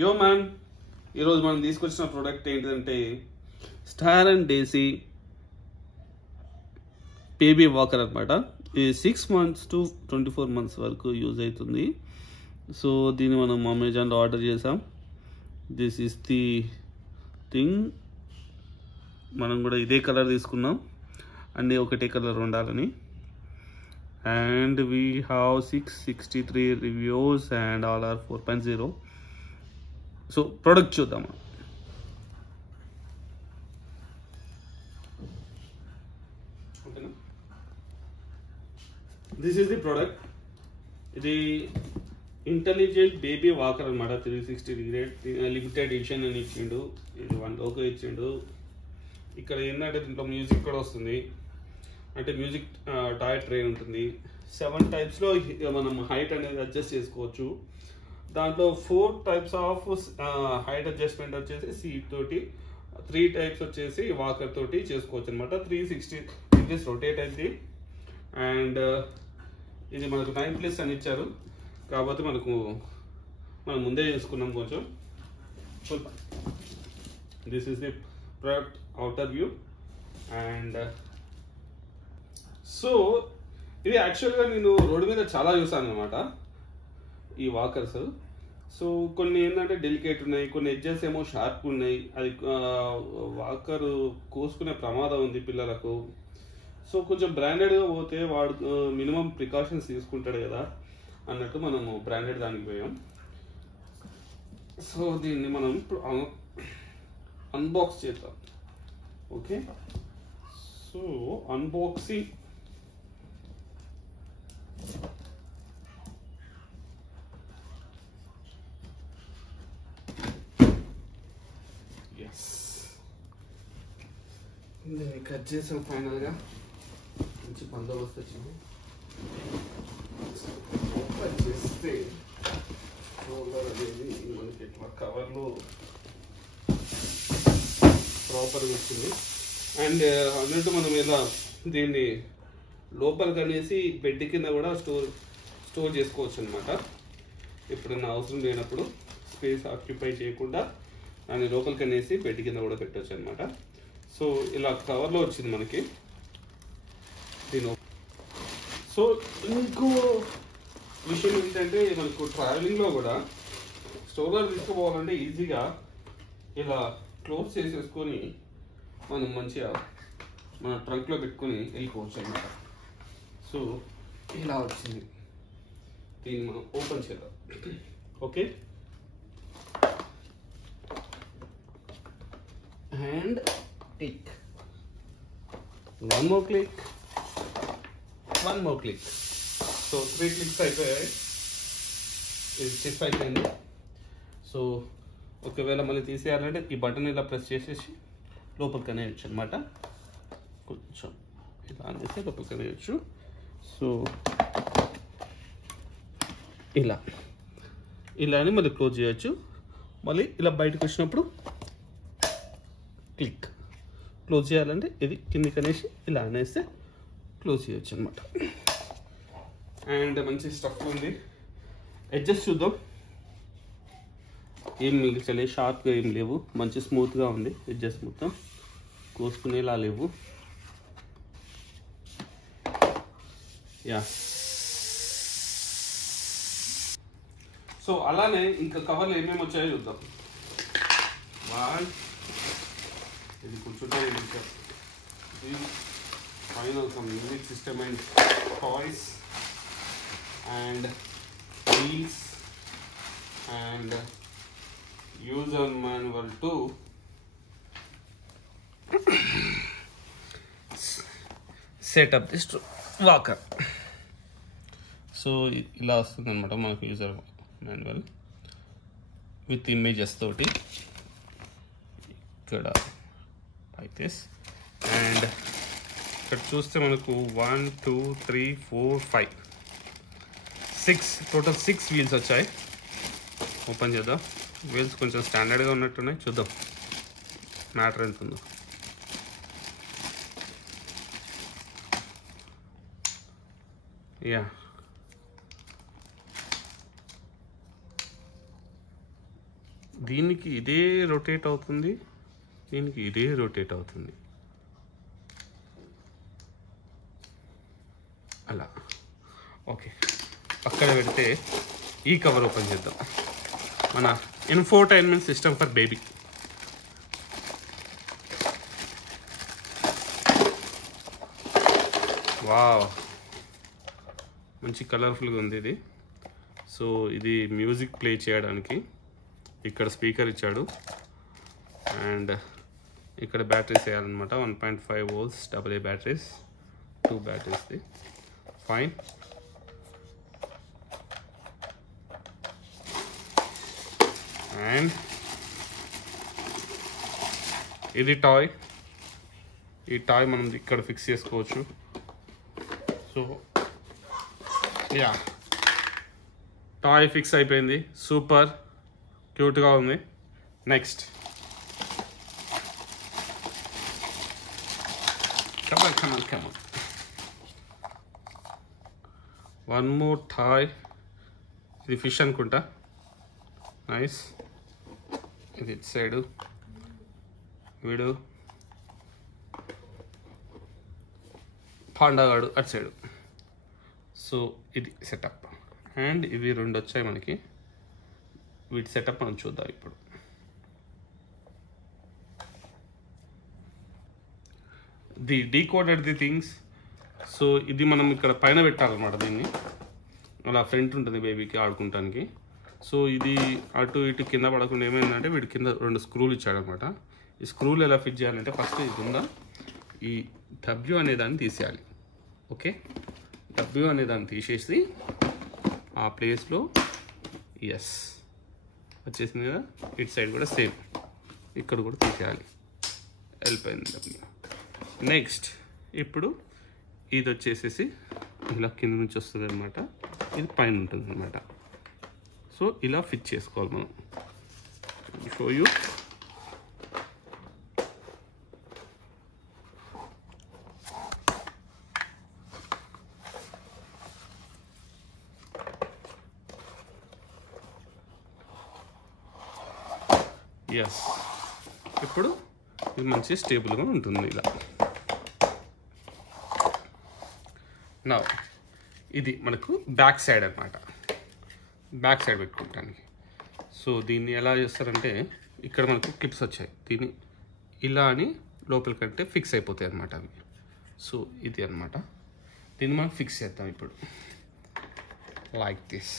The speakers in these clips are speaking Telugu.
యో మ్యాన్, ఈరోజు మనం తీసుకొచ్చిన ప్రోడక్ట్ ఏంటంటే Star and Daisy baby walker అనమాట. ఇది 6 months to 24 months వరకు యూజ్ అవుతుంది. సో దీన్ని మనం అమెజాన్లో ఆర్డర్ చేసాం. This is the thing. మనం కూడా ఇదే కలర్ తీసుకున్నాం, అన్నీ ఒకటే కలర్ ఉండాలని. And we have 663 reviews and all are 4.0. So product చూద్దామా. ఓకేనా, దిస్ ఈస్ ది ప్రోడక్ట్. ఇది ఇంటెలిజెంట్ బేబీ వాకర్ అనమాట. 360 డిగ్రీ లిమిటెడ్ ఎడిషన్ అని ఇచ్చిండు. ఇది 1 లోగో ఇచ్చిండు. ఇక్కడ ఏంటంటే దీంట్లో మ్యూజిక్ కూడా వస్తుంది, అంటే మ్యూజిక్ టాయ్ ట్రైన్ ఉంటుంది. 7 typesలో మనం హైట్ అనేది అడ్జస్ట్ చేసుకోవచ్చు. దాంట్లో 4 types ఆఫ్ హైట్ అడ్జస్ట్మెంట్ వచ్చేసి సీట్ తోటి, 3 types వచ్చేసి వాకర్ తోటి చేసుకోవచ్చు అనమాట. 360 degrees రొటేట్ అయింది. అండ్ ఇది మనకు 9+ అని ఇచ్చారు, కాబట్టి మనం ముందే చేసుకున్నాం కొంచెం. This is the product outer view. And so ఇది యాక్చువల్గా నేను రోడ్డు మీద చాలా చూసాను అనమాట ఈ వాకర్స్. సో కొన్ని ఏంటంటే డెలికేట్ ఉన్నాయి, కొన్ని ఎడ్జెస్ ఏమో షార్ప్ ఉన్నాయి. అది వాకర్ కోసుకునే ప్రమాదం ఉంది పిల్లలకు. సో కొంచెం బ్రాండెడ్గా పోతే వాడు మినిమం ప్రికాషన్స్ తీసుకుంటాడు కదా అన్నట్టు మనము బ్రాండెడ్ దానికి పోయాం. సో దీన్ని మనం ఇప్పుడు అన్బాక్స్ చేద్దాం. Okay, so unboxing. దీన్ని కట్ చేసాం ఫైనల్గా. మంచి బందోబస్తు వచ్చింది. ఓపెన్ చేస్తే రోలర్ అనేది మనకి ఇట్లా కవర్లో ప్రాపర్గా వచ్చింది. అండ్ అన్నట్టు మనం ఇలా దీన్ని లోపలికి అనేసి బెడ్ కింద కూడా స్టోర్ చేసుకోవచ్చు అనమాట. ఎప్పుడైనా అవసరం లేనప్పుడు స్పేస్ ఆక్యుపై చేయకుండా దాన్ని లోపలికి అనేసి బెడ్ కింద కూడా పెట్టవచ్చు అనమాట. సో ఇలా కవర్లో వచ్చింది మనకి దీని. సో ఇంకో విషయం ఏంటంటే మనకు ట్రావెలింగ్లో కూడా స్టోర్లో తీసుకుపోవాలంటే ఈజీగా ఇలా క్లోజ్ చేసేసుకొని మనం మంచిగా మన ట్రంక్లో పెట్టుకొని వెళ్ళిపోవచ్చు అన్నమాట. సో ఇలా వచ్చింది. దీన్ని మనం ఓపెన్ చేద్దాం. Okay, and click. One more click. So 3 clicks అయిపోయాయి. ఇది స్టిఫ్ అయిపోయింది. సో ఒకవేళ మళ్ళీ తీసేయాలంటే ఈ బటన్ ఇలా ప్రెస్ చేసేసి లోపలికి అనేయచ్చు అనమాట. కొంచెం ఇలా అనేసి లోపలికి అనేయచ్చు. సో ఇలా అని మళ్ళీ క్లోజ్ చేయొచ్చు. మళ్ళీ ఇలా బయటకు వచ్చినప్పుడు క్లిక్. క్లోజ్ చేయాలంటే ఇది కిందికి అనేసి ఇలా అనేస్తే క్లోజ్ చేయొచ్చు అనమాట. అండ్ మంచి స్టఫ్ ఉంది. ఎడ్జెస్ చూద్దాం. ఏం మిగిల్చలే, షార్ప్గా ఏం లేవు, మంచి స్మూత్గా ఉంది. ఎడ్జెస్ మొత్తం కోసుకునేలా లేవు. యా, సో అలానే ఇంకా కవర్లు ఏమేమి వచ్చాయో చూద్దాం. ఇది కూర్చుంటే final some music system and toys and wheels and user manual to set up this walker. So ఇలా వస్తుంది అనమాట మనకు యూజర్ మాన్యువల్ విత్ ఇమేజెస్ తోటి. ఇక్కడ like this. అండ్ ఇక్కడ చూస్తే మనకు 1 2 3 4 5 6 టోటల్ 6 వీల్స్ వచ్చాయి. ఓపెన్ చేద్దాం. వీల్స్ కొంచెం స్టాండర్డ్గా ఉన్నట్టున్నాయి. చూద్దాం మ్యాటర్ ఎంత ఉందో. యా, దీనికి ఇదే రొటేట్ అవుతుంది, దీనికి ఇదే రొటేట్ అవుతుంది, అలా. ఓకే, పక్కన పెడితే ఈ కవర్ ఓపెన్ చేద్దాం. మన infotainment system for baby. Wow, మంచి కలర్ఫుల్గా ఉంది ఇది. సో ఇది మ్యూజిక్ ప్లే చేయడానికి. ఇక్కడ స్పీకర్ ఇచ్చాడు అండ్ ఇక్కడ బ్యాటరీస్ వేయాలన్నమాట. 1.5 volts AA బ్యాటరీస్, 2 బ్యాటరీస్ది. ఫైన్. అండ్ ఇది టాయ్. ఈ టాయ్ మనం ఇక్కడ ఫిక్స్ చేసుకోవచ్చు. సో యా, టాయ్ ఫిక్స్ అయిపోయింది. సూపర్ క్యూట్గా ఉంది. నెక్స్ట్ కమాన్ వన్ మోర్ టాయ్. ఇది ఫిష్ అనుకుంటా. నైస్. ఇది ఇటు సైడు, వీడు పాండాగాడు అటు సైడు. సో ఇది సెటప్. అండ్ ఇవి 2 వచ్చాయి మనకి. వీటి సెటప్ మనం చూద్దాం ఇప్పుడు. The decoded the things. So ఇది మనం ఇక్కడ పైన పెట్టాలన్నమాట. దీన్ని అలా ఫ్రంట్ ఉంటుంది బేబీకి ఆడుకుంటానికి. సో ఇది అటు ఇటు కింద పడకుండా ఏమైందంటే వీడి కింద 2 స్క్రూలు ఇచ్చాడనమాట. ఈ స్క్రూలు ఎలా ఫిట్ చేయాలంటే ఫస్ట్ ఇది ఉందా, ఈ డబ్ల్యూ అనే దాన్ని తీసేయాలి. ఓకే, డబ్ల్యూ అనే దాన్ని తీసేసి ఆ ప్లేస్లో ఎస్ వచ్చేసింది కదా. ఇటు సైడ్ కూడా సేమ్, ఇక్కడ కూడా తీసేయాలి. వెళ్ళిపోయింది డబ్ల్యూ. నెక్స్ట్ ఇప్పుడు ఇది వచ్చేసేసి ఇలా కింద నుంచి వస్తుంది అనమాట. ఇది పైన ఉంటుంది అనమాట. సో ఇలా ఫిట్ చేసుకోవాలి మనం. Show you. ఎస్, ఇప్పుడు ఇది మంచి స్టేబుల్గా ఉంటుంది ఇలా. నా ఇది మనకు బ్యాక్ సైడ్ అనమాట. బ్యాక్ సైడ్ పెట్టుకోవడానికి. సో దీన్ని ఎలా చేస్తారంటే ఇక్కడ మనకు క్లిప్స్ వచ్చాయి. దీన్ని ఇలా అని లోపలికంటే ఫిక్స్ అయిపోతాయి అన్నమాట అవి. సో ఇది అనమాట. దీన్ని మనం ఫిక్స్ చేద్దాం ఇప్పుడు. Like this.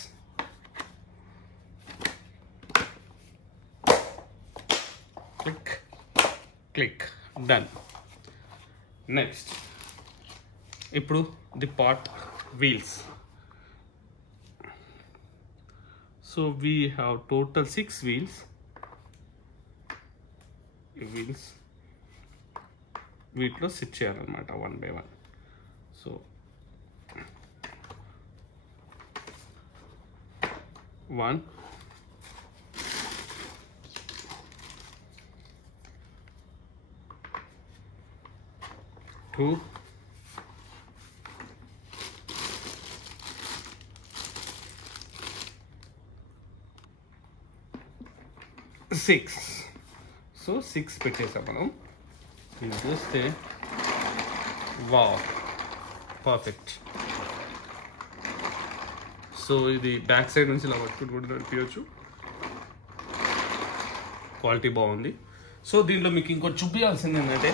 Click click, done. Next ఇప్పుడు the pot wheels. So we have total 6 wheels. వీటిలో సిట్ చేయాలన్నమాట 1 by 1. సో 1, 2, 6. సో 6 పెట్టేసాం మనం. ఇది చూస్తే వావ్, పర్ఫెక్ట్. సో ఇది బ్యాక్ సైడ్ నుంచి ఇలా పట్టుకుంటూ కూడా నడిపించవచ్చు. క్వాలిటీ బాగుంది. సో దీంట్లో మీకు ఇంకోటి చూపించాల్సింది ఏంటంటే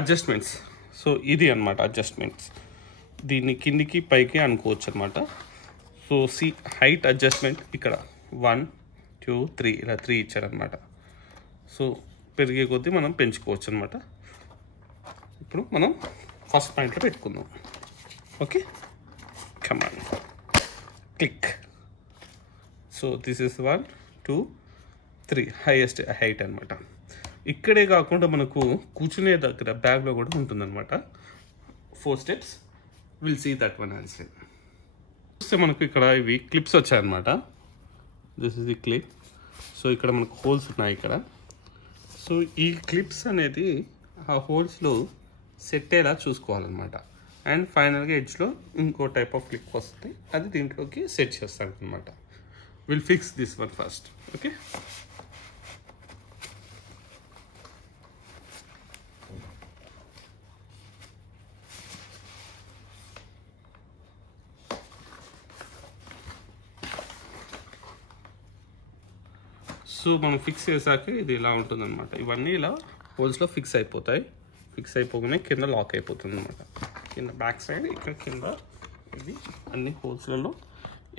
అడ్జస్ట్మెంట్స్. సో ఇది అనమాట అడ్జస్ట్మెంట్స్. దీన్ని కిందికి పైకి అనుకోవచ్చు అనమాట. సో హైట్ అడ్జస్ట్మెంట్ ఇక్కడ 1, 2, 3 ఇలా 3 ఇచ్చారనమాట. సో పెరిగే కొద్దీ మనం పెంచుకోవచ్చు అనమాట. ఇప్పుడు మనం ఫస్ట్ పాయింట్లో పెట్టుకుందాం. Okay, come on, click. So this is 1, 2, 3 highest height అనమాట. ఇక్కడే కాకుండా మనకు కూర్చునే దగ్గర బ్యాగ్లో కూడా ఉంటుందన్నమాట. 4 steps. Will see that one also. చూస్తే మనకు ఇక్కడ ఇవి క్లిప్స్ వచ్చాయన్నమాట. This is the clip. So ఇక్కడ మనకు హోల్స్ ఉన్నాయి ఇక్కడ. సో ఈ క్లిప్స్ అనేది ఆ హోల్స్లో సెట్ అయ్యేలా చూసుకోవాలన్నమాట. అండ్ ఫైనల్గా ఎడ్జ్లో ఇంకో టైప్ ఆఫ్ క్లిప్ వస్తుంది, అది దీంట్లోకి సెట్ చేస్తాను అనమాట. Will fix this one first. Okay, so మనం ఫిక్స్ చేసాక ఇది ఇలా ఉంటుంది అనమాట. ఇవన్నీ ఇలా హోల్స్లో ఫిక్స్ అయిపోతాయి. ఫిక్స్ అయిపోగానే కింద లాక్ అయిపోతుంది అనమాట. కింద బ్యాక్ సైడ్ ఇక్కడ కింద ఇది అన్ని హోల్స్లలో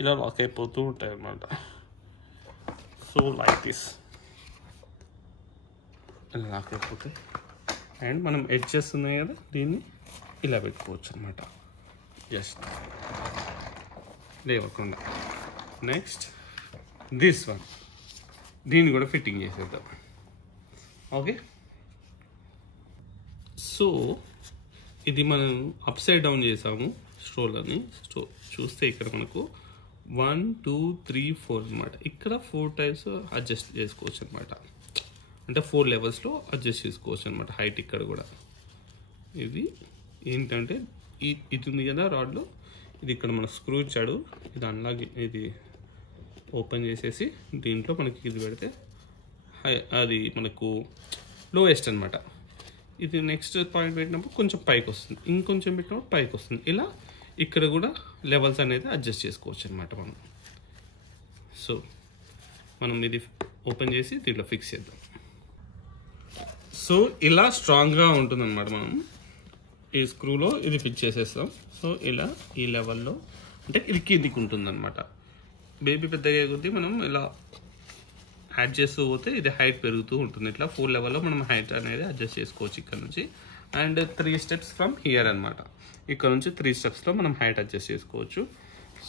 ఇలా లాక్ అయిపోతూ ఉంటాయి అన్నమాట. సో లైక్ దిస్ ఇలా లాక్ అయిపోతాయి. అండ్ మనం ఎడ్జెస్ ఉన్నాయి కదా, దీన్ని ఇలా పెట్టుకోవచ్చు అనమాట, జస్ట్ లేవకుండా. నెక్స్ట్ దిస్ వన్, దీన్ని కూడా ఫిట్టింగ్ చేసేద్దాం. ఓకే, సో ఇది మనం అప్ సైడ్ డౌన్ చేసాము స్ట్రోలర్ని. చూస్తే ఇక్కడ మనకు 1 2 3 4 అనమాట. ఇక్కడ 4 టైమ్స్ అడ్జస్ట్ చేసుకోవచ్చు అనమాట. అంటే 4 లెవెల్స్లో అడ్జస్ట్ చేసుకోవచ్చు అనమాట హైట్. ఇక్కడ కూడా ఇది ఏంటంటే ఇది ఉంది కదా రాడ్లో, ఇది ఇక్కడ మనకు స్క్రూ ఇచ్చాడు. ఇది అన్లాగ్, ఇది ఓపెన్ చేసేసి దీంట్లో మనకి ఇది పెడితే అది మనకు లోయెస్ట్ అనమాట. ఇది నెక్స్ట్ పాయింట్ పెట్టినప్పుడు కొంచెం పైకి వస్తుంది, ఇంకొంచెం పెట్టినప్పుడు పైకి వస్తుంది. ఇలా ఇక్కడ కూడా లెవెల్స్ అనేది అడ్జస్ట్ చేసుకోవచ్చు అనమాట మనం. సో మనం ఇది ఓపెన్ చేసి దీంట్లో ఫిక్స్ చేద్దాం. సో ఇలా స్ట్రాంగ్గా ఉంటుందన్నమాట. మనం ఈ స్క్రూలో ఇది ఫిక్స్ చేసేస్తాం. సో ఇలా ఈ లెవెల్లో అంటే ఇది కిందికి ఉంటుందన్నమాట. బేబీ పెద్దగా కొద్దీ మనం ఇలా యాడ్ చేస్తూ పోతే ఇది హైట్ పెరుగుతూ ఉంటుంది. ఇట్లా 4 లెవెల్లో మనం హైట్ అనేది అడ్జస్ట్ చేసుకోవచ్చు ఇక్కడ నుంచి. అండ్ 3 స్టెప్స్ ఫ్రమ్ హియర్ అనమాట. ఇక్కడ నుంచి 3 స్టెప్స్లో మనం హైట్ అడ్జస్ట్ చేసుకోవచ్చు.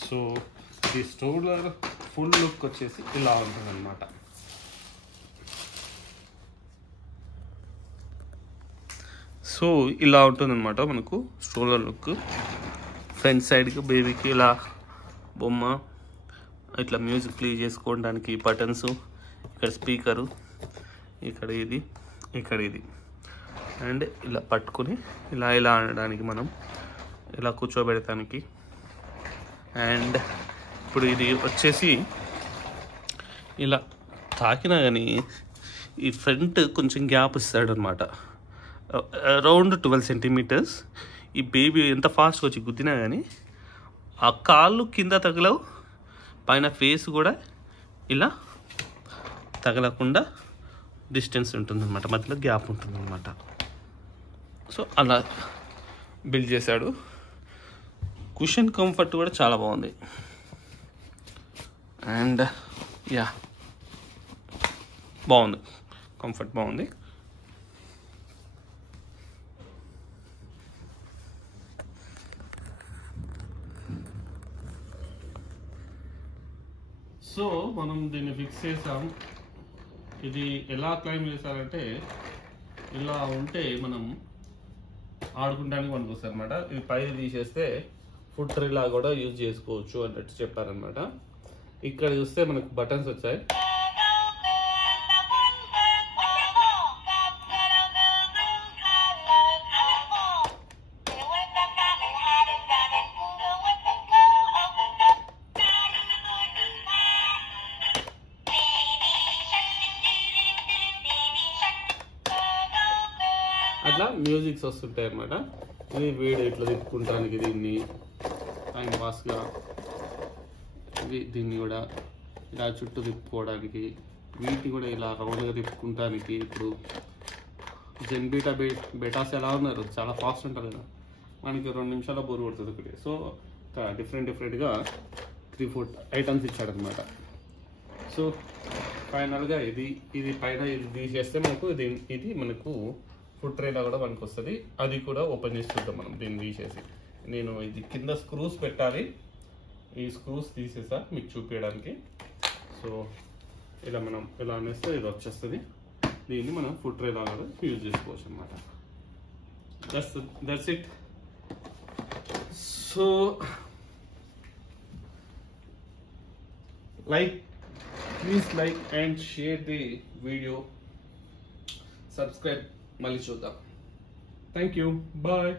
సో ఈ స్ట్రోలర్ ఫుల్ లుక్ వచ్చేసి ఇలా ఉంటుంది అనమాట. సో ఇలా ఉంటుంది అనమాట మనకు స్ట్రోలర్ లుక్. ఫ్రంట్ సైడ్కి బేబీకి ఇలా బొమ్మ, ఇట్లా మ్యూజిక్ ప్లే చేసుకోవడానికి బటన్స్, ఇక్కడ స్పీకరు, ఇక్కడ ఇది, ఇక్కడ ఇది. అండ్ ఇలా పట్టుకుని ఇలా ఇలా అనడానికి, మనం ఇలా కూర్చోబెడటానికి. అండ్ ఇప్పుడు ఇది వచ్చేసి ఇలా తాకినా కానీ ఈ ఫ్రంట్ కొంచెం గ్యాప్ ఇస్తాడు అనమాట, అరౌండ్ 12 సెంటీమీటర్స్. ఈ బేబీ ఎంత ఫాస్ట్గా వచ్చి గుద్దినా కానీ ఆ కాళ్ళు కింద తగలవు, పైన ఫేస్ కూడా ఇలా తగలకుండా డిస్టెన్స్ ఉంటుందన్నమాట, మధ్యలో గ్యాప్ ఉంటుందన్నమాట. సో అలా బిల్డ్ చేశాడు. కుషన్ కంఫర్ట్ కూడా చాలా బాగుంది. అండ్ యా, బాగుంది, కంఫర్ట్ బాగుంది. సో మనం దీన్ని ఫిక్స్ చేసాం. ఇది ఎలా క్లైమ్ చేశారంటే ఇలా ఉంటే మనం ఆడుకుంటానికి పనికొస్తుంది అనమాట. ఇది పైన తీసేస్తే ఫుడ్ ట్రేలా కూడా యూజ్ చేసుకోవచ్చు అన్నట్టు చెప్పారనమాట. ఇక్కడ చూస్తే మనకు బటన్స్ వచ్చాయి. అట్లా మ్యూజిక్స్ వస్తుంటాయి అన్నమాట. ఇది వీడియో ఇట్లా తిప్పుకుంటానికి, దీన్ని టైం పాస్గా దీన్ని కూడా ఇలా చుట్టూ తిప్పుకోవడానికి, వీటిని కూడా ఇలా రౌండ్గా తిప్పుకుంటానికి. ఇప్పుడు జెన్బీటా బెటాస్ ఎలా ఉన్నారు, చాలా ఫాస్ట్ ఉంటారు కదా, మనకి 2 నిమిషాల్లో బోర్ కొడుతుంది ఒకటి. సో డిఫరెంట్గా 3-4 ఐటమ్స్ ఇచ్చాడనమాట. సో ఫైనల్గా ఇది పైన ఇది తీసేస్తే మనకు ఇది మనకు ఫుడ్ ట్రేలా కూడా మనకు వస్తుంది. అది కూడా ఓపెన్ చేసి చూద్దాం మనం దీన్ని తీసేసి. నేను ఇది కింద స్క్రూస్ పెట్టాలి, ఈ స్క్రూస్ తీసేసా మీకు చూపించడానికి. సో ఇలా మనం ఇలా అనేస్తే ఇది వచ్చేస్తుంది. దీన్ని మనం ఫుడ్ ట్రేలా కూడా యూజ్ చేసుకోవచ్చు అనమాట. That's it. So please like and share the video, subscribe. మళ్ళీ చూద్దాం. Thank you, bye.